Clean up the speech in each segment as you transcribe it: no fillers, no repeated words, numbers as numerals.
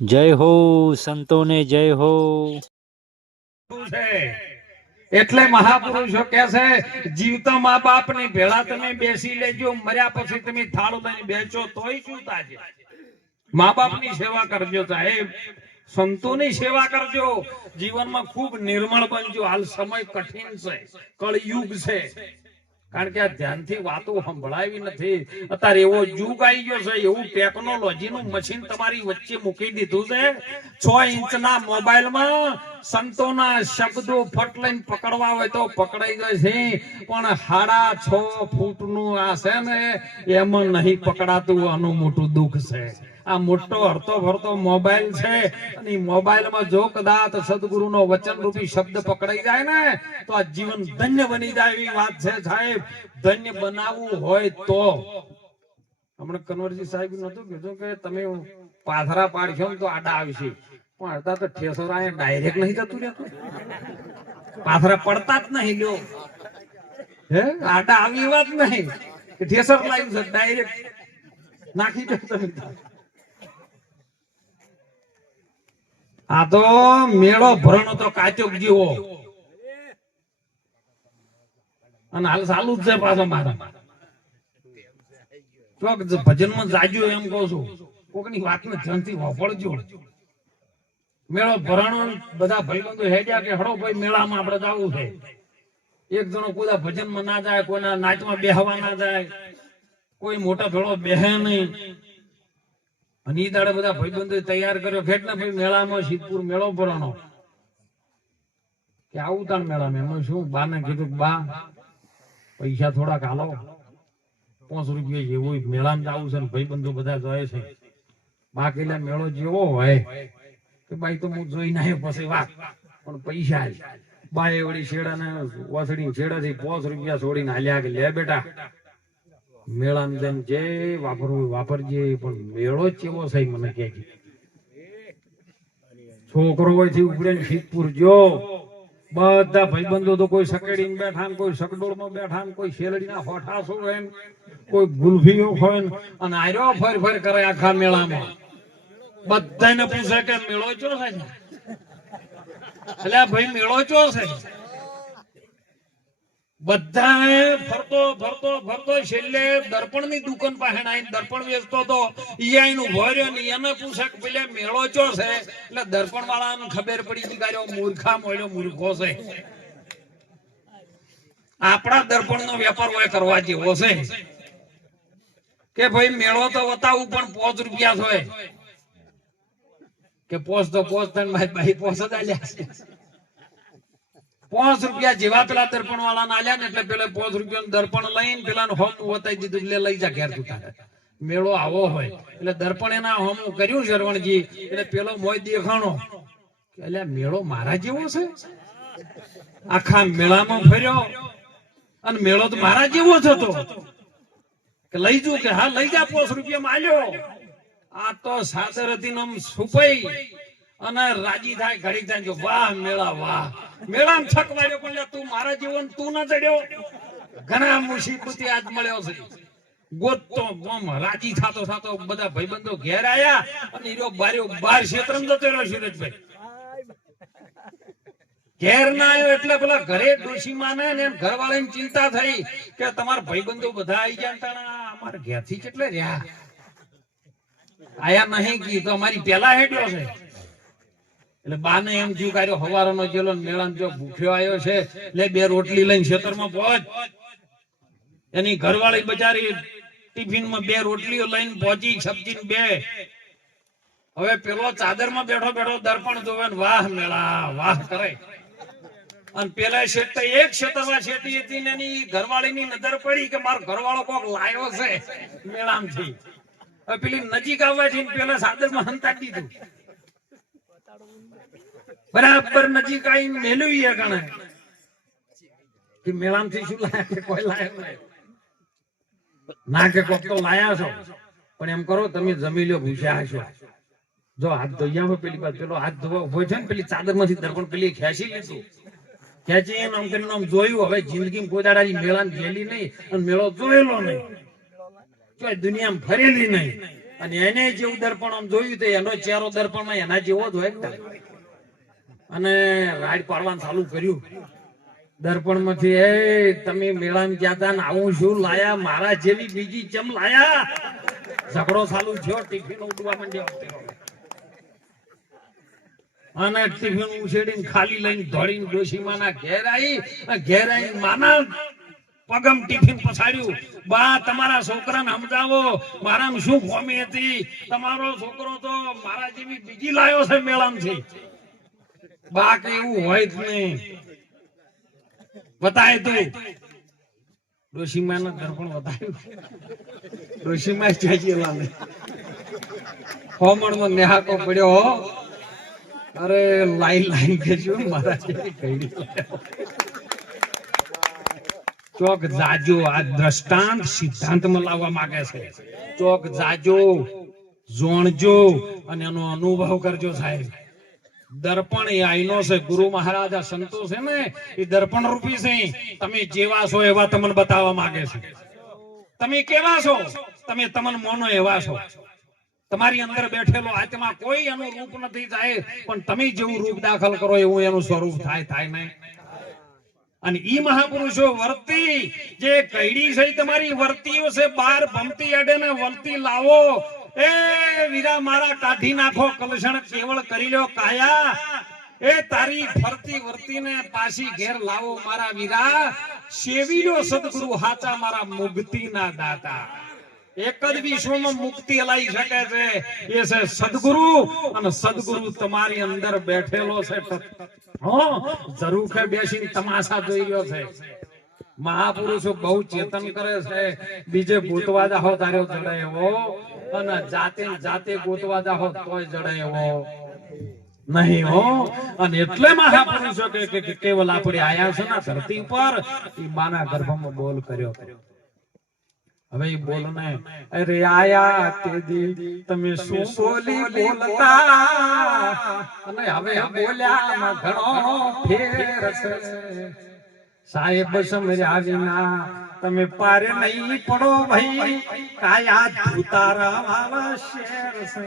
જય હો સંતોને જય હો. એટલે મહાપુરુષો કે છે જીવતા મા બાપ ની ભેળા તમે બેસી લેજો, મર્યા પછી તમે થાળ લઈને બેસો તોય શું થાય? મા બાપ ની સેવા કરજો, સાહેબ સંતોની સેવા કરજો, જીવનમાં ખૂબ નિર્મળ બનજો. હાલ સમય કઠિન છે, કળયુગ છે, કારણ કે આ ધ્યાનથી વાતો સંભળાવી નથી. અત્યારે એવો યુગ આવી ગયો છે, એવું ટેકનોલોજી નું મશીન તમારી વચ્ચે મૂકી દીધું છે. 6 ઇંચના મોબાઈલમાં સંતોના શબ્દો ફટ લઈને પકડવા હોય તો પકડાઈ જાય છે, પણ 6.5 ફૂટનું આ છે ને એમાં નહીં પકડાતું. આનું મોટું દુઃખ છે. આ મોટો હરતો ફરતો મોબાઈલ છે, અને મોબાઈલમાં જો કદાચ સદગુરુનો વચન રૂપી શબ્દ પકડાઈ જાય ને તો આ જીવન ધન્ય બની જાય એવી વાત છે. સાહેબ ધન્ય બનાવવું હોય તો હમણાં કનવરજી સાહેબ નતું કીધું કે તમે પાથરા પાડશો ને તો આડા આવશે, પણ અડધા તો ઠેસરા ડાયરેક્ટ નહીં જતું રહેતું, પાથરા પડતા જ નહીં. લ્યો હે આડા આવી વાત નહીં કે ઠેસર લાવ્યું છે, ડાયરેક્ટ નાખી દો તમે. આ તો મેળો ભરણો તો કાચોક જેવો, અને હાલ ચાલુ જ છે પાછો મારા ચોક ભજનમાં જાજો એમ કહું છું, કોકની વાતને ધ્યાનથી વાપરજો. મેળો ભરણો બધા ભાઈબંધો હેડ્યા કે હડો ભાઈ મેળામાં આપણે જવું છે. એક જણો કોઈ ભજનમાં ના જાય, કોઈના નાચમાં બેહવા ના જાય, કોઈ મોટા ભેળો બેહે નહીં. અને ઈ દાડે બધા ભાઈબંધો તૈયાર કર્યો ખેટ ને ભાઈ મેળામાં સિદ્ધપુર મેળો ભરવાનો કે આવું તાણ મેળામાં. એમાં શું બાને કીધું બા પૈસા થોડાક હાલો, 5 રૂપિયા જેવું મેળામાં જવું છે ને ભાઈબંધો બધા જોયે છે. બા કહેલા મેળો જેવો હોય કે ભાઈ તો હું જોઈ ના પછી વાત, પણ પૈસા બા એ વળી શેડા ને વાસળી છેડાથી 5 રૂપિયા છોડીને હાલ્યા કે લે બેટા મેળામાં જઈને જે વાપરવું વાપરજે, પણ મેળો કેવો છે મને કહેજે. છોકરો હોય થી ઉપડે સિદ્ધપુર જો બધા ભાઈબંધો તો કોઈ સકેડીને બેઠા, કોઈ સકડોળમાં બેઠા, કોઈ શેરડીના હોઠાસો હોય, કોઈ ગુલફીઓ હોય, અને આર્યો ફર ફર કરે આખા મેળામાં. બધાને પૂછે કે મેળો ચો છે? એટલે ભાઈ મેળો ચો છે? બધા ફરતો ફરતો ફરતો છેલ્લે દર્પણ ની દુકાન પાસે આવીને દર્પણ વેચતો હતો, ઈયાનું ભર્યો ને એને પૂછે કે પેલે મેળો ચો છે? એટલે દર્પણ વાળાને ખબર પડી ગઈ કે મૂર્ખા મોડ્યો મૂર્ખો છે. આપણા દર્પણ નો વેપાર હોય કરવા જેવો છે કે ભાઈ મેળો તો બતાવું પણ 5 રૂપિયા હોય કે પોસ તો પોસ તને ભાઈ પોસ જ આલ્યા છે. 5 રૂપિયા જેવા પેલા દર્પણ વાળા ના આલ્યા ને એટલે પેલા 5 રૂપિયા દર્પણ લઈને પેલા હોમ વતાઈ દીધું, એટલે લઈ જા ઘેર તું તારે. મેળો આવો હોય એટલે દર્પણ એના હોમ કર્યું શરવણજી, એટલે પેલો મોય દેખાણો કે એટલે મેળો મારા જેવો છે. આખા મેળામાં ફર્યો અને મેળો તો મારા જેવો જ હતો કે લઈ જુ કે હા લઈ જા 5 રૂપિયામાં આલ્યો. આ તો સાદર હતી આમ સુપાઈ અને રાજી થાય, ઘડી થાય વાહ મેળા વાહ. મેળામાં છક વાળ્યો પણ તું મારા જેવો તું ના ચડ્યો. ઘણા મુસીબતી આજ મળ્યો છે. ગોતતો રાજી થાતો થાતો બધા ભાઈબંધો ઘેર આયા અને હીરો બાર્યો બાર ક્ષેત્રમાં જતો રહ્યો. સુરજભાઈ ઘેર ના આવ્યો એટલે પેલા ઘરે ડોશી માને ને ઘરવાળાની ચિંતા થઈ કે તમારા ભાઈબંધો બધા આવી ગયા, અમારા ઘેરથી કેટલે રહ્યા આયા નહીં કી તો અમારી પેલા હેડ્યો છે. એટલે બાને એમ થયું કે હવારનો જેલો મેળામાં જો ભૂખ્યો આવ્યો છે, લે 2 રોટલી લઈને ખેતરમાં પહોંચ. એની ઘરવાળી બચારી ટિફિનમાં 2 રોટલીઓ લઈને પહોંચી, સબ્જી 2. હવે પેલો ચાદરમાં બેઠો બેઠો દર્પણ જોવે ને વાહ મેળા વાહ કરે. અને પેલા શેઠ એક ક્ષેત્રમાં શેઠી હતી ને એની ઘરવાળીની નજર પડી કે મારો ઘરવાળો કોક લાયો છે મેળામાંથી. હવે પેલી નજીક આવવાથી પેલા ચાદરમાં હંતાડી દીધું. બરાબર નજીક આવીને મેળવી ગણે કે મેળામાંથી શું લાયા કે કોઈ લાયો ના કે કોક તો લાયા છો, પણ એમ કરો તમે જમી લ્યો ભૂસ્યા હશો. જો હાથ ધોયા હોય પેલી બાજુ પેલો હાથ ધોવા ઉભો છે ને પેલી ચાદરમાંથી દર્પણ પેલી ખેંચી લીધું. ખેંચી આમ કરીને આમ જોયું. હવે જિંદગીમાં કોઈ દાડા મેળાને ગયેલી નહીં અને મેળો જોયેલો નહીં, કોઈ દુનિયામાં ફરેલી નહીં. અને એને જેવું દર્પણ આમ જોયું તો એનો ચહેરો દર્પણમાં એના જેવો જ હોય ને. અને રાડ પાડવાનું ચાલુ કર્યું દર્પણ માંથી, એ તમે મેળામાં ગયા તા ને આવું શું લાયા, મારા જેવી બીજી ચમ લાયા. ઝઘડો ચાલુ થયો, ટિફિન ઉડવા માંડ્યો અને ટિફિન ઉછેડીને ખાલી લઈને દોડીને ડોશીમાના ઘેર આવી માના પગમ ટિફિન પછાડ્યું. બા તમારા છોકરાને સમજાવો, મારામાં શું ખોમી હતી, તમારો છોકરો તો મારા જેવી બીજી લાયો છે મેળામાંથી. બા કે એવું હોય જ નહીં, બતાય તું. ડોશીમાના દર્પણ બતાવ્યું. ડોશીમા ચાચીલા ને હોમણનો નેહાકો પડ્યો. અરે લાઈ કે શું મારા જેવી કઈડી ચોક જાજો. આ દ્રષ્ટાંત સિદ્ધાંતમાં લાવવા માંગે છે. ચોક જાજો, જોણજો અને એનો અનુભવ કરજો સાહેબ. દર્પણ એ આઈનો છે. ગુરુ મહારાજ આ સંતો છે ને એ દર્પણ રૂપી છે. તમે જેવા છો એવા તમને બતાવવા માંગે છે. તમે કેવા છો, તમે તમને મોનો એવા છો. તમારી અંદર બેઠેલો આત્મા કોઈ એનું રૂપ નથી થાય, પણ તમે જેવું રૂપ દાખલ કરો એવું એનું સ્વરૂપ થાય નહીં. અને ઈ મહાપુરુષો વર્તી જે કઈડી છે તમારી વર્તીઓ છે, બાર ભમતી અડે ને વળતી લાવો. એ વીરા મારા કાઢી નાખો કલશણ, કેવળ કરી લ્યો કાયા. એ તારી ફરતી વર્તીને પાછી ઘેર લાવો મારા વીરા. સેવી લ્યો સદગુરુ હાચા મારા મુક્તિના દાતા. એક જ વિશ્વમાં મુક્તિ અલાઈ શકે છે, એ છે સદગુરુ. અને સદગુરુ તમારી અંદર બેઠેલો છે. જરૂર કે બેસીને તમાશા જોઈ રહ્યો છે. મહાપુરુષો બહુ ચેતન કરે છે. બીજે ગોતવા જાહો તારો જડે એવો, અને જાતે ગોતવા જાહો તોય જડે એવો નહીં હો. અને એટલે મહાપુરુષો કે કેવલ આપણે આયા છે ને ધરતી પર, એ બાના ગર્ભમાં બોલ કર્યો. હવે એ બોલ ને, અરે આયા તેદી તમે શું બોલી બોલતા, અને હવે બોલ્યા ઘણો ફેર છે. સાહેબ સમજ્યા વિના તમે પારે નહીં પડો ભાઈ, કાયા ધુતારા શેર છે.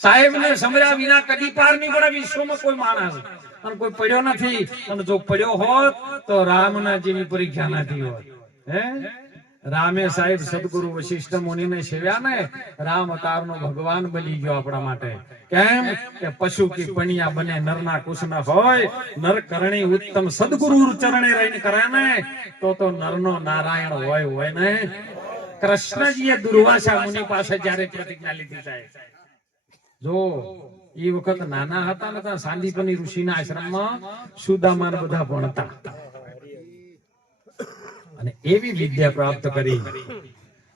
સાહેબ ને સમજ્યા વિના કદી પાર નહીં પડે વિશ્વમાં કોઈ માણસ. અને કોઈ પડ્યો નથી, અને જો પડ્યો હોત તો રામના જેવી પરીક્ષા નથી હોત. રામે સાહેબ સદગુરુ વશિષ્ઠ મુનિને સેવ્યા ને, રામ અવતારનો ભગવાન બની ગયો આપણા માટે. કેમ કે પશુ કી પણિયા બને નરના કુશ ન હોય, નર કરણી ઉત્તમ સદગુરુ ચરણે રહીને કરે ને તો નરનો નારાયણ હોય ને. કૃષ્ણજીએ દુર્વાસા મુનિ પાસે જ્યારે પ્રતિજ્ઞા લીધી સાહેબ, જો એ વખત નાના હતા ને ત્યાં સાંદીપની ઋષિના આશ્રમમાં સુદામાને બધા ભણતા, અને એવી વિદ્યા પ્રાપ્ત કરી.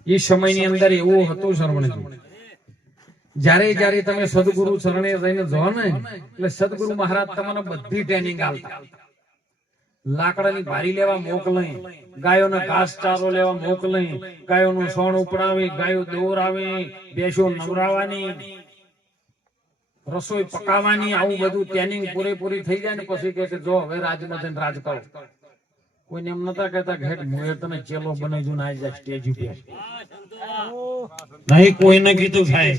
એ સમયની અંદર એવું હતું શ્રવણજી, જ્યારે તમે સદગુરુ ચરણે રહીને જો ને, એટલે સદગુરુ મહારાજ તમને બધી ટ્રેનિંગ આપતા. લાકડાની ભારી લેવા મોકલે, ગાયોને ઘાસ ચારો લેવા મોકલે, ગાયોનું સોણ ઉપડાવી, ગાયો દોરાવી, ભેંસો નવરાવાની, રસોઈ પકાવવાની, આવું બધું ટ્રેનિંગ પૂરેપૂરી થઈ જાય ને પછી કે જો હવે રાજમાં રાજ કરો. કોઈને એમ નતા કહેતા ઘેટ મુએ તને ચેલો બનાવી ને આવી જાય સ્ટેજ ઉપર. નહીં કોઈને કીધું સાહેબ.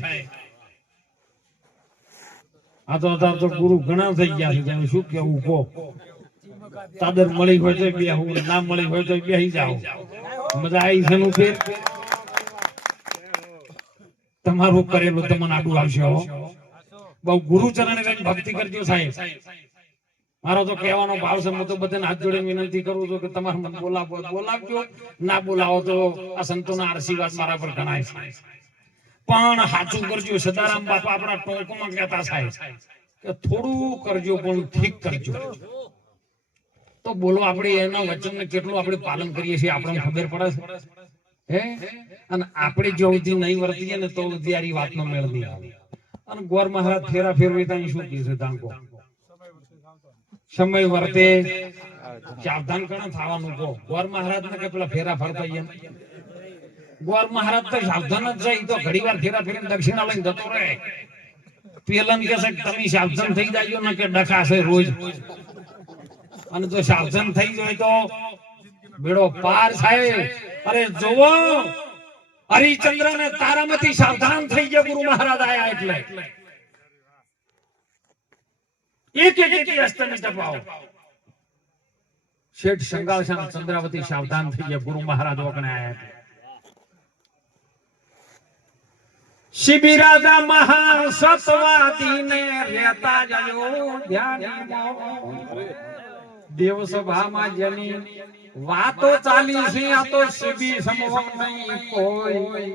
આ તો ગુરુ ઘણા થઈ ગયા છે, તમે શું કેવું કહો. ચાદર મળી હોય તો બેહું, ના મળી હોય તો બેહી જાઓ. મજા આવી છે નું ફેર. તમારું કરેલું તમને આડું આવશે. બહુ ગુરુ ચરણે ભક્તિ કરજો સાહેબ. મારો તો કહેવાનો ભાવ છે, હું તો બધાને હાથ જોડીને વિનંતી કરું છું કે તમારે મને બોલાવજો, ના બોલાવો તો આ સંતોના આશીર્વાદ મારા પર ગણાય છે. પણ સાચું કરજો. સદારામ બાપા આપણા ટોંકમાં કહેતા સાહેબ કે થોડું કરજો પણ ઠીક કરજો. તો બોલો આપણે એના વચનને કેટલું આપણે પાલન કરીએ છીએ આપણને ખબર પડે છે. અને આપણે જો સુધી નહીં વર્તીએ ને તો ત્યારે વાતનો મેળ નહીં આવે. અને ગોર મહારાજ ફેરા ફેરવી ત્યાં શું કીધું તાંકો સમય વર્તે સાવધાન કણ થવાનું કહો. ગોર મહારાજ ને કે પેલા ફેરા ફરતા ગોર મહારાજ તો સાવધાન જ જાય. તો ઘડી વાર ફેરા ફેરીને દક્ષિણા લઈને જતો રહે. પેલન કે છે તમે સાવધાન થઈ જાય ને કે ડખાશે રોજ. અને જો સાવધાન થઈ જાય તો બેડો પાર થાય. અરે જોવો હરિચંદ્ર ને તારામાંથી સાવધાન થઈ ગયા ગુરુ મહારાજ આયા એટલે એક અસ્તને ટપાવો. શેઠ સંગાળશા ચંદ્રાવતી સાવધાન થઈ ગયા ગુરુ મહારાજ વગણે આયા. શિબિરાજા મહાસત્વાદીને રહેતા જયો ધ્યાનમાં. દેવસભામાં જેની વાતો ચાલી છે આ તો શિબી સમવમ નહીં કોઈ.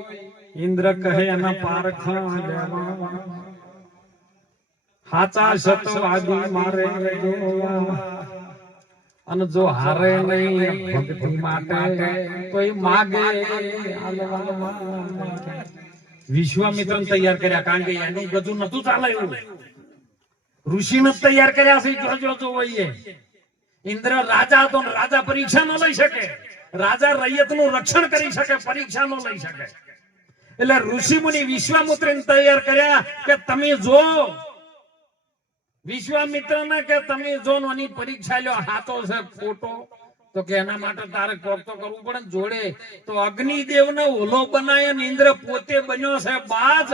ઇન્દ્ર કહે એના પારખા લેવા હાચા સતવાદી મારે જોવા. અને જો હારે નહીં ભક્તિ માટે તો એ માગે વિશ્વામિત્ર તૈયાર કર્યા. કારણ કે એનું બધું નતું ચાલે એવું. ઋષિને તૈયાર કર્યા છે. જો હોય ઇન્દ્ર રાજા હતો ને રાજા પરીક્ષા ન લઈ શકે. રાજા રૈયતનું રક્ષણ કરી શકે, પરીક્ષા ન લઈ શકે. એટલે ઋષિ મુનિ વિશ્વામિત્રને તૈયાર કર્યા કે તમે જો વિશ્વામિત્રને કે તમે જો એની પરીક્ષા લ્યો હાથો છે ખોટો તો કે એના માટે તારે કોક તો કરવું પડે ને જોડે. તો અગ્નિદેવને ઓલો બનાય ને ઇન્દ્ર પોતે બન્યો છે બાજ.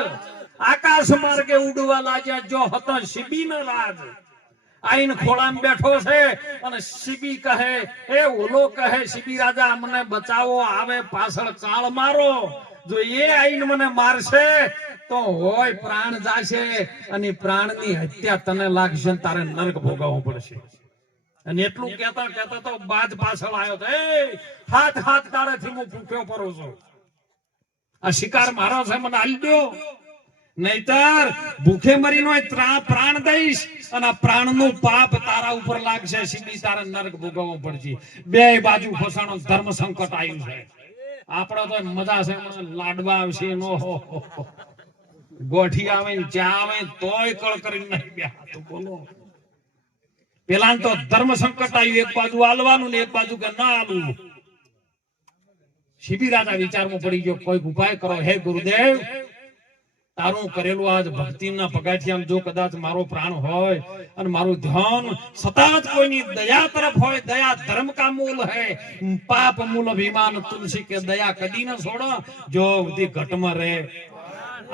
આકાશ માર્ગે ઉડવા લાગ્યા. જો હતો શિબીનો રાજ આઈન ખોળામાં બેઠો છે અને શિબી કહે એ ઓલો કહે શિબી રાજા મને બચાવો આવે પાછળ કાળ મારો. જો એ આઈન મને મારશે તો હોય પ્રાણ જાશે અને પ્રાણની હત્યા તને લાગશે તારે નરક ભોગવવું પડશે. અને એટલું કહેતા કહેતા તો બાજ પાછળ આવ્યો તો હાથ તારેથી હું ભૂખ્યો પડું છું. આ શિકાર મારો છે મને હાલ દો નહીતર ભૂખે મરીનો પ્રાણ દઈશ અને પ્રાણનું પાપ તારા ઉપર લાગશે. સીધી તારે નરક ભોગવવું પડશે. બે બાજુ ફસાણો ધર્મ સંકટ આવ્યું છે. આપડે તો મજા છે લાડવા આવશે નો ગોઠી આવે ચા આવે તોય કળ કરીને નહીં બેહા. તો બોલો પેલા તો ધર્મ સંકટ આવ્યું. એક બાજુ હાલવાનું ને એક બાજુ કે ના હાલવું. શિબી રાજા વિચારમાં પડી ગયો કોઈ ઉપાય કરો. હે ગુરુદેવ તારું કરેલું આજ ભક્તિના પગાઠિયામાં જો કદાચ મારો પ્રાણ હોય અને મારું ધ્યાન સતત કોઈની દયા તરફ હોય. દયા ધર્મ કા મૂલ હૈ પાપ મૂલ અભિમાન તુલસી કે દયા કદી ન છોડો જો બધી ઘટમાં રહે.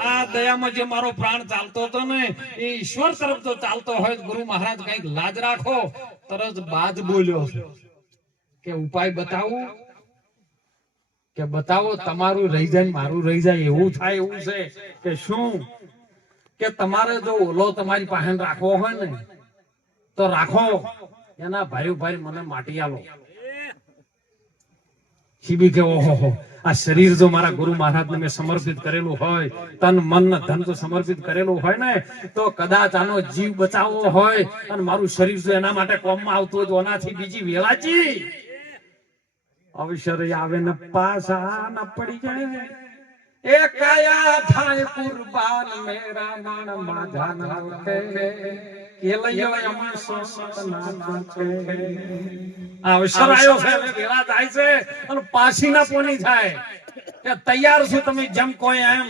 આ દયામાં જે મારો પ્રાણ ચાલતો હતો ને એ ઈશ્વર તરફ તો ચાલતો હોય. ગુરુ મહારાજ કઈક લાજ રાખો. તરત બાદ બોલ્યો કે ઉપાય બતાવું કે બતાવો. તમારું રહી જાય મારું રહી જાય એવું થાય એવું છે કે શું કે તમારે જો ઓલો તમારી પાસે રાખવો હોય ને તો રાખો. એના ભાઈ મને માટી આલો. શિબી કે ઓહો આ શરીર જો મારા ગુરુ મહારાજને મેં સમર્પિત કરેલું હોય તન મન ધન તો સમર્પિત કરેલું હોય ને તો કદાચ આનો જીવ બચાવવો હોય અને મારું શરીર જો એના માટે કોમમાં આવતું હોય તો એનાથી બીજી વેલાચી અવસર આવે ને પાછા ન પડી જાય. એ કયા થાય કુરબાન મેરા માન માધા નાખે કે લયો અમર સોસત ના નાખે. અવસર આવ્યો છે વેલા જાય છે અને પાછી ના પોની થાય કે તૈયાર છું તમે જેમ કોઈ એમ.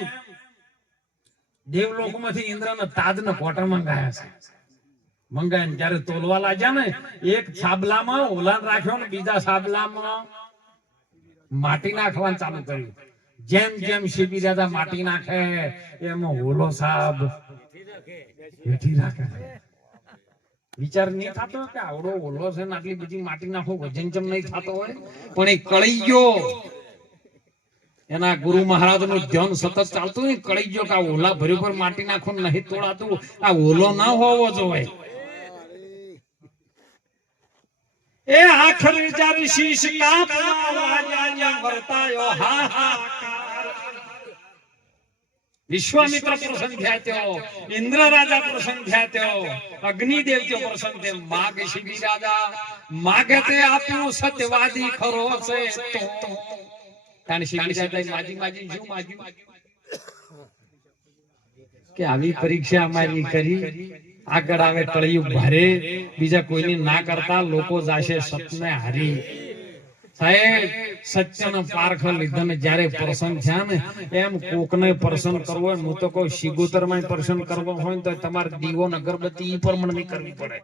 દેવલોકમાંથી ઇન્દ્રના તાજને કોટર મંગાયા છે. મંગાય જયારે તોલવા લાગ્યા ને એક સાબલામાં ઓલાન રાખ્યો ને બીજા સાબલામાં માટી નાખવાનું ચાલુ કર્યું. જેમ જેમ શિબી રાજા માટી નાખે એમાં ઓલો સાબ હેઠી નાખે. વિચાર નહીં થતો કે આવડો ઓલો છે ને આટલી બધી માટી નાખો વજન ચમ નહીં થતો હોય. પણ એ કળી ગયો. એના ગુરુ મહારાજ નું ધ્યાન સતત ચાલતું ને કળી ગયો કે આ ઓલા ભર્યું પર માટી નાખો નહીં તોડાતું. આ ઓલો ના હોવો જોઈએ. એ આખરી જ્યારે શીશ કાપવા વર્તાયો હાહાકાર. વિશ્વામિત્ર પ્રસન્ન થયા ત્યો, ઇન્દ્ર રાજા પ્રસન્ન થયા ત્યો, અગ્નિદેવ ત્યો પ્રસન્ન થયા. માગે શિબી રાજા માગે તે આપ્યું સત્યવાદી ખરો છે તો તાને શિબી રાજા માજી શું માગ્યું કે આવી પરીક્ષા અમારી કરી આગળ આવે કળિયુગ ભારે બીજા કોઈની ના કરતા લોકો જાશે સતને હારી. સાહેબ સત્યનો પારખ લીધો ને જયારે પ્રસન્ન થયા ને એમ કોકને પ્રસન્ન કરવો હોય. હું તો કહું સિગોતરમાં પ્રસન્ન કરવો હોય તો તમારે દીવો અગરબત્તી ઈ પ્રમાણે કરવી પડે.